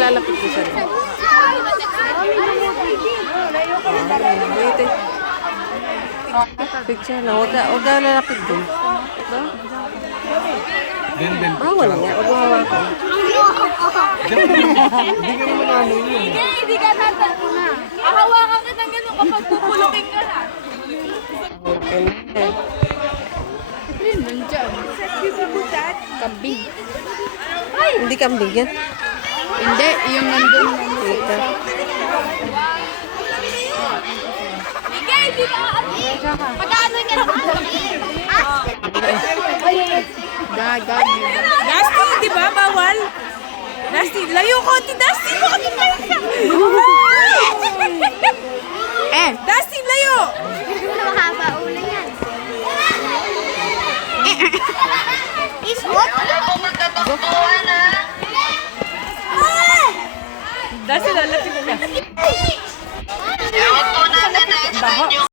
lalapit ko siya. Picture lang. Huwag ka lalapit dun. Bawal nga. Huwag mo hawakan. Hindi ka naman ano yun. Hindi ka natal mo na. Ahawakan ka ng gano'n kapag pupulukin ka na. Ayun, nandiyan. Kambing. Hindi kambing yan. Hindi, yung nandun. Ito. Igay, hindi ka pag-ano niya na Gagag. Dusty, di ba? Bawal? Dusty, layo ko. Dusty, bakit layo ka? Dusty, layo! Mahaba ulo yan. Isot? Dusty, lalapit ka. Ewan po natin na explain yung